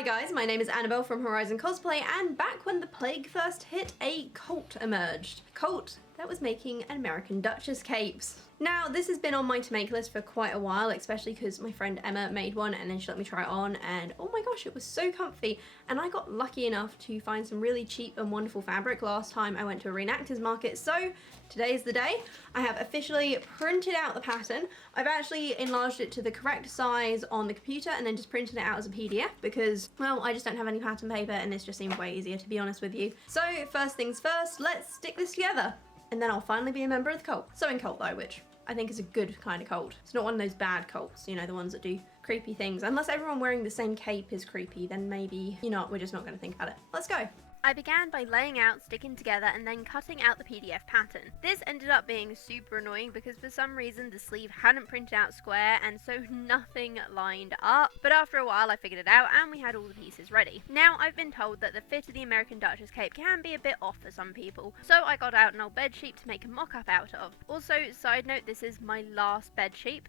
Hi guys, my name is Annabelle from Horizon Cosplay, and back when the plague first hit, a cult emerged. Cult that was making American Duchess capes. Now, this has been on my to make list for quite a while, especially because my friend Emma made one and then she let me try it on, and oh my gosh, it was so comfy. And I got lucky enough to find some really cheap and wonderful fabric last time I went to a reenactors market, so today's the day. I have officially printed out the pattern. I've actually enlarged it to the correct size on the computer and then just printed it out as a PDF because, well, I just don't have any pattern paper and this just seemed way easier, to be honest with you. So first things first, let's stick this together and then I'll finally be a member of the cult. Sewing cult though, which I think is a good kind of cult. It's not one of those bad cults, you know, the ones that do creepy things. Unless everyone wearing the same cape is creepy, then maybe, you know, we're just not going to think about it. Let's go. I began by laying out, sticking together, and then cutting out the PDF pattern. This ended up being super annoying because for some reason the sleeve hadn't printed out square and so nothing lined up, but after a while I figured it out and we had all the pieces ready. Now I've been told that the fit of the American Duchess cape can be a bit off for some people, so I got out an old bed sheet to make a mock-up out of. Also, side note, this is my last bed sheet.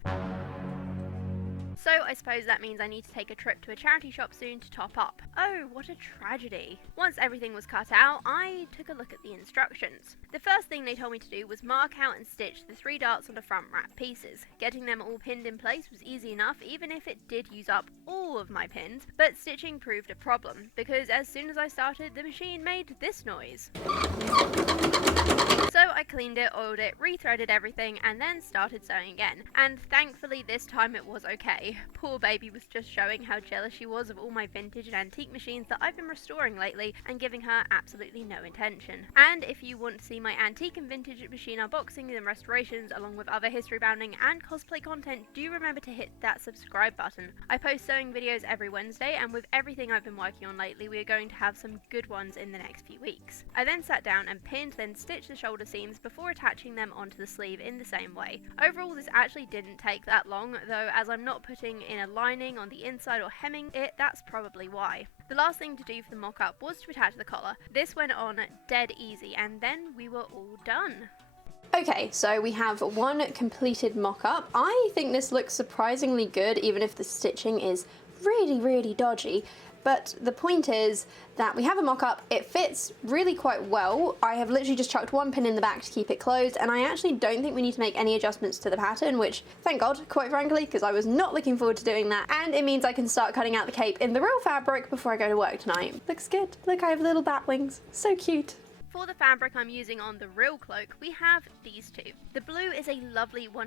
So I suppose that means I need to take a trip to a charity shop soon to top up. Oh, what a tragedy. Once everything was cut out, I took a look at the instructions. The first thing they told me to do was mark out and stitch the 3 darts on the front wrap pieces. Getting them all pinned in place was easy enough, even if it did use up all of my pins, but stitching proved a problem, because as soon as I started, the machine made this noise. So I cleaned it, oiled it, rethreaded everything, and then started sewing again. And thankfully this time it was okay. Poor baby was just showing how jealous she was of all my vintage and antique machines that I've been restoring lately and giving her absolutely no attention. And if you want to see my antique and vintage machine unboxings and restorations along with other history bounding and cosplay content, do remember to hit that subscribe button. I post sewing videos every Wednesday, and with everything I've been working on lately, we are going to have some good ones in the next few weeks. I then sat down and pinned, then stitched the shoulder seams before attaching them onto the sleeve in the same way. Overall, this actually didn't take that long, though as I'm not putting in a lining on the inside or hemming it, that's probably why. The last thing to do for the mock-up was to attach the collar. This went on dead easy, and then we were all done. Okay, so we have one completed mock-up. I think this looks surprisingly good, even if the stitching is really dodgy. But the point is that we have a mock-up, it fits really quite well. I have literally just chucked one pin in the back to keep it closed, and I actually don't think we need to make any adjustments to the pattern, which, thank God, quite frankly, because I was not looking forward to doing that. And it means I can start cutting out the cape in the real fabric before I go to work tonight. Looks good. Look, I have little bat wings. So cute. For the fabric I'm using on the real cloak, we have these two. The blue is a lovely 100%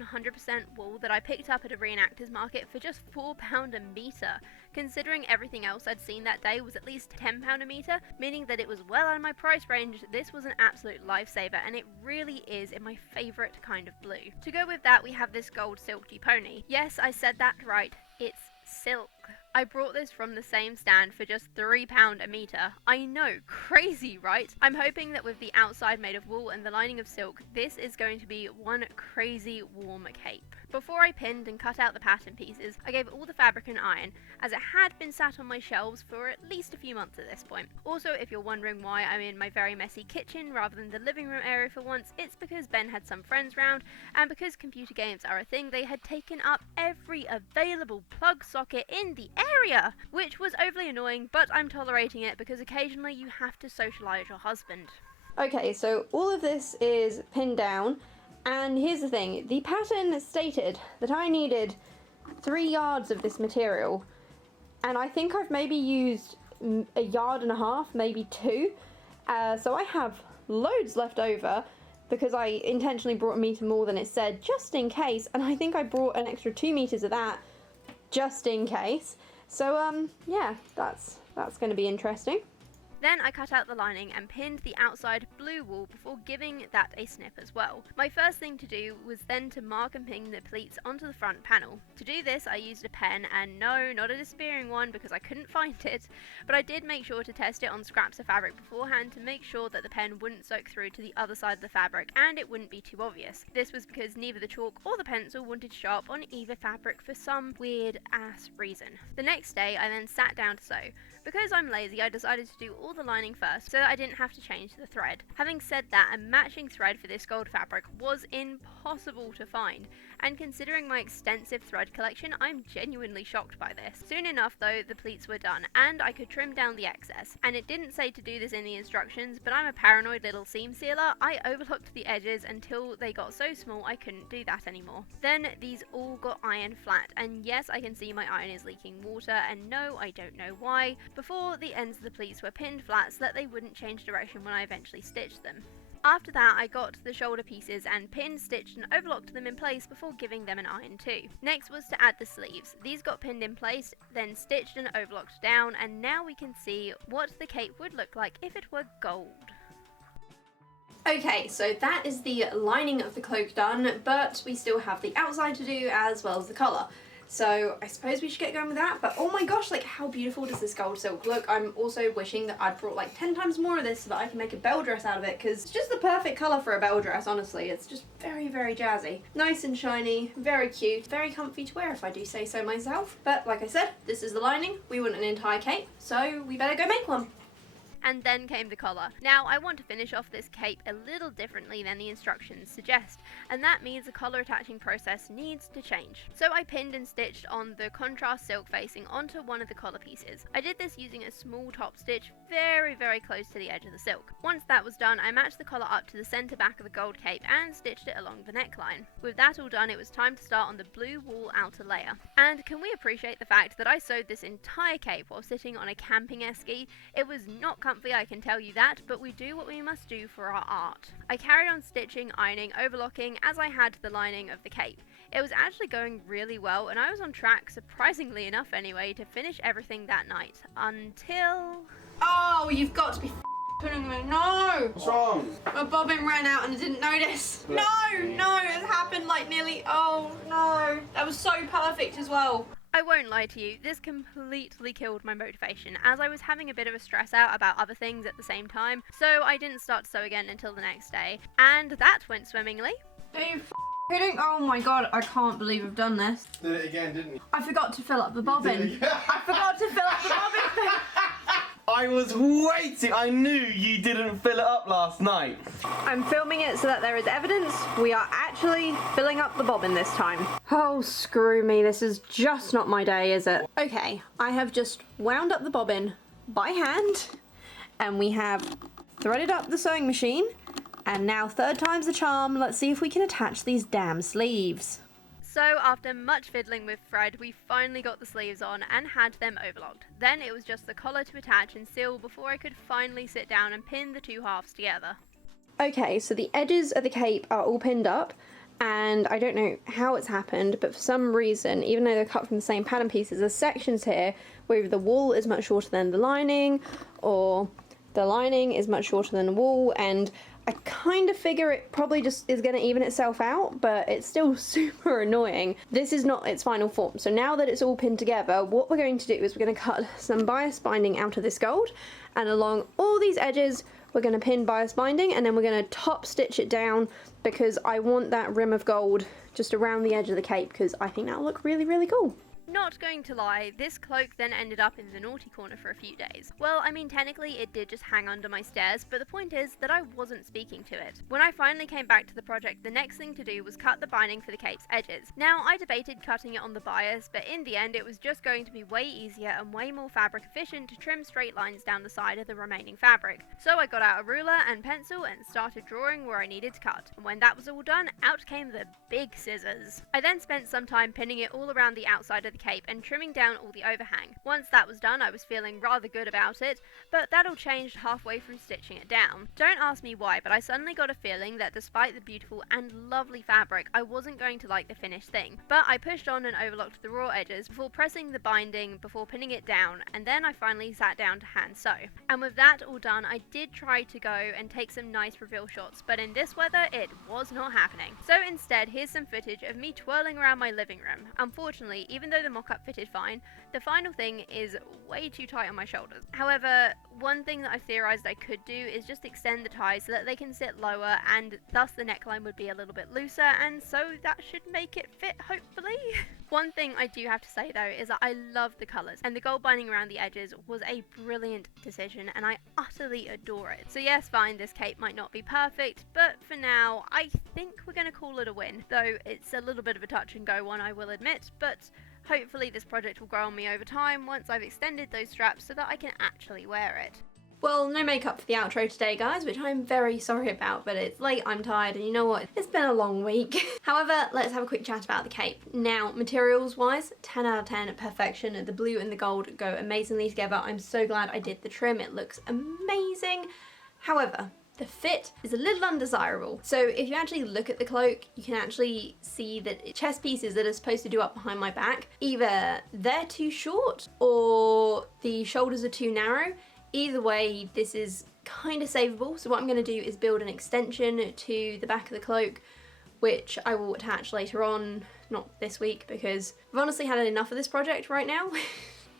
wool that I picked up at a reenactors market for just £4 a metre. Considering everything else I'd seen that day was at least £10 a metre, meaning that it was well out of my price range, this was an absolute lifesaver, and it really is in my favourite kind of blue. To go with that, we have this gold silky pony. Yes, I said that right, it's silk. I brought this from the same stand for just £3 a metre. I know, crazy, right? I'm hoping that with the outside made of wool and the lining of silk, this is going to be one crazy warm cape. Before I pinned and cut out the pattern pieces, I gave all the fabric an iron, as it had been sat on my shelves for at least a few months at this point. Also, if you're wondering why I'm in my very messy kitchen rather than the living room area for once, it's because Ben had some friends round, and because computer games are a thing, they had taken up every available plug socket in the area, which was overly annoying, but I'm tolerating it because occasionally you have to socialise your husband. Okay, so all of this is pinned down, and here's the thing. The pattern stated that I needed 3 yards of this material, and I think I've maybe used 1.5 yards, maybe 2. So I have loads left over because I intentionally brought a metre more than it said, just in case, and I think I brought an extra 2 meters of that just in case. So yeah, that's going to be interesting. Then I cut out the lining and pinned the outside blue wool before giving that a snip as well. My first thing to do was then to mark and pin the pleats onto the front panel. To do this I used a pen, and no, not a despairing one because I couldn't find it, but I did make sure to test it on scraps of fabric beforehand to make sure that the pen wouldn't soak through to the other side of the fabric and it wouldn't be too obvious. This was because neither the chalk or the pencil wanted to show up on either fabric for some weird ass reason. The next day I then sat down to sew. Because I'm lazy, I decided to do all the lining first so that I didn't have to change the thread. Having said that, a matching thread for this gold fabric was impossible to find, and considering my extensive thread collection, I'm genuinely shocked by this. Soon enough though, the pleats were done, and I could trim down the excess. And it didn't say to do this in the instructions, but I'm a paranoid little seam sealer. I overlocked the edges until they got so small I couldn't do that anymore. Then these all got ironed flat, and yes, I can see my iron is leaking water, and no, I don't know why, before the ends of the pleats were pinned flat so that they wouldn't change direction when I eventually stitched them. After that, I got the shoulder pieces and pinned, stitched and overlocked them in place before giving them an iron too. Next was to add the sleeves. These got pinned in place, then stitched and overlocked down, and now we can see what the cape would look like if it were gold. Okay, so that is the lining of the cloak done, but we still have the outside to do as well as the collar. So I suppose we should get going with that, but oh my gosh, like how beautiful does this gold silk look? I'm also wishing that I'd brought like 10 times more of this so that I can make a bell dress out of it, because it's just the perfect colour for a bell dress, honestly. It's just very, very jazzy. Nice and shiny, very cute, very comfy to wear if I do say so myself. But like I said, this is the lining. We want an entire cape, so we better go make one. And then came the collar. Now I want to finish off this cape a little differently than the instructions suggest, and that means the collar attaching process needs to change. So I pinned and stitched on the contrast silk facing onto one of the collar pieces. I did this using a small top stitch very, very close to the edge of the silk. Once that was done, I matched the collar up to the centre back of the gold cape and stitched it along the neckline. With that all done, it was time to start on the blue wool outer layer. And can we appreciate the fact that I sewed this entire cape while sitting on a camping esky? It was not comfortable, I can tell you that, but we do what we must do for our art. I carried on stitching, ironing, overlocking as I had the lining of the cape. It was actually going really well, and I was on track, surprisingly enough anyway, to finish everything that night. Until... Oh, you've got to be kidding me. No! What's wrong? My bobbin ran out and I didn't notice. No, it happened like nearly, oh no. That was so perfect as well. I won't lie to you, this completely killed my motivation, as I was having a bit of a stress out about other things at the same time, so I didn't start to sew again until the next day, and that went swimmingly. Are you kidding? Oh my god, I can't believe I've done this. Did it again, didn't you? I forgot to fill up the bobbin. I forgot to fill up the bobbin. I was waiting. I knew you didn't fill it up last night. I'm filming it so that there is evidence we are actually filling up the bobbin this time. Oh, screw me. This is just not my day, is it? Okay, I have just wound up the bobbin by hand, and we have threaded up the sewing machine, and now third time's the charm. Let's see if we can attach these damn sleeves. So after much fiddling with thread, we finally got the sleeves on and had them overlocked. Then it was just the collar to attach and seal before I could finally sit down and pin the two halves together. Okay, so the edges of the cape are all pinned up, and I don't know how it's happened, but for some reason, even though they're cut from the same pattern pieces, there's sections here where either the wool is much shorter than the lining, or the lining is much shorter than the wool, and I kind of figure it probably just is going to even itself out, but it's still super annoying. This is not its final form. So now that it's all pinned together, what we're going to do is we're going to cut some bias binding out of this gold, and along all these edges, we're going to pin bias binding, and then we're going to top stitch it down because I want that rim of gold just around the edge of the cape because I think that'll look really, really cool. Not going to lie, this cloak then ended up in the naughty corner for a few days. Well, I mean, technically it did just hang under my stairs, but the point is that I wasn't speaking to it. When I finally came back to the project, the next thing to do was cut the binding for the cape's edges. Now, I debated cutting it on the bias, but in the end it was just going to be way easier and way more fabric efficient to trim straight lines down the side of the remaining fabric. So I got out a ruler and pencil and started drawing where I needed to cut. And when that was all done, out came the big scissors. I then spent some time pinning it all around the outside of the cape and trimming down all the overhang. Once that was done, I was feeling rather good about it, but that all changed halfway through stitching it down. Don't ask me why, but I suddenly got a feeling that despite the beautiful and lovely fabric, I wasn't going to like the finished thing. But I pushed on and overlocked the raw edges before pressing the binding, before pinning it down, and then I finally sat down to hand sew. And with that all done, I did try to go and take some nice reveal shots, but in this weather, it was not happening. So instead, here's some footage of me twirling around my living room. Unfortunately, even though the mock-up fitted fine. The final thing is way too tight on my shoulders. However, one thing that I theorised I could do is just extend the ties so that they can sit lower, and thus the neckline would be a little bit looser, and so that should make it fit, hopefully. One thing I do have to say though is that I love the colours, and the gold binding around the edges was a brilliant decision, and I utterly adore it. So yes, fine, this cape might not be perfect, but for now I think we're going to call it a win, though it's a little bit of a touch and go one, I will admit, but hopefully this project will grow on me over time once I've extended those straps so that I can actually wear it. Well, no makeup for the outro today, guys, which I'm very sorry about, but it's late, I'm tired, and you know what? It's been a long week. However, let's have a quick chat about the cape. Now, materials-wise, 10 out of 10, perfection. The blue and the gold go amazingly together. I'm so glad I did the trim. It looks amazing. However, the fit is a little undesirable. So if you actually look at the cloak, you can actually see that chest pieces that are supposed to do up behind my back, either they're too short or the shoulders are too narrow. Either way, this is kind of savable. So what I'm going to do is build an extension to the back of the cloak, which I will attach later on, not this week, because I've honestly had enough of this project right now.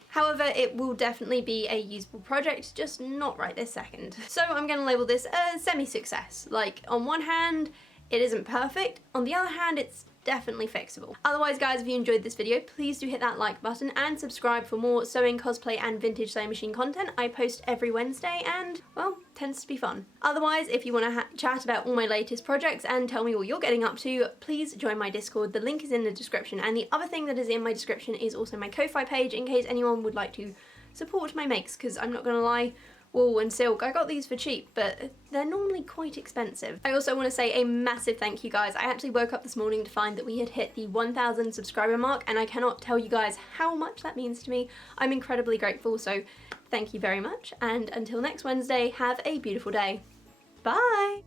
However, it will definitely be a usable project, just not right this second. So I'm going to label this a semi-success. Like, on one hand, it isn't perfect. On the other hand, it's definitely fixable. Otherwise, guys, if you enjoyed this video, please do hit that like button and subscribe for more sewing, cosplay, and vintage sewing machine content. I post every Wednesday and, well, tends to be fun. Otherwise, if you want to chat about all my latest projects and tell me what you're getting up to, please join my Discord. The link is in the description, and the other thing that is in my description is also my Ko-Fi page in case anyone would like to support my makes, because I'm not gonna lie, wool and silk, I got these for cheap, but they're normally quite expensive. I also want to say a massive thank you, guys. I actually woke up this morning to find that we had hit the 1,000 subscriber mark, and I cannot tell you guys how much that means to me. I'm incredibly grateful, so thank you very much, and until next Wednesday, have a beautiful day. Bye!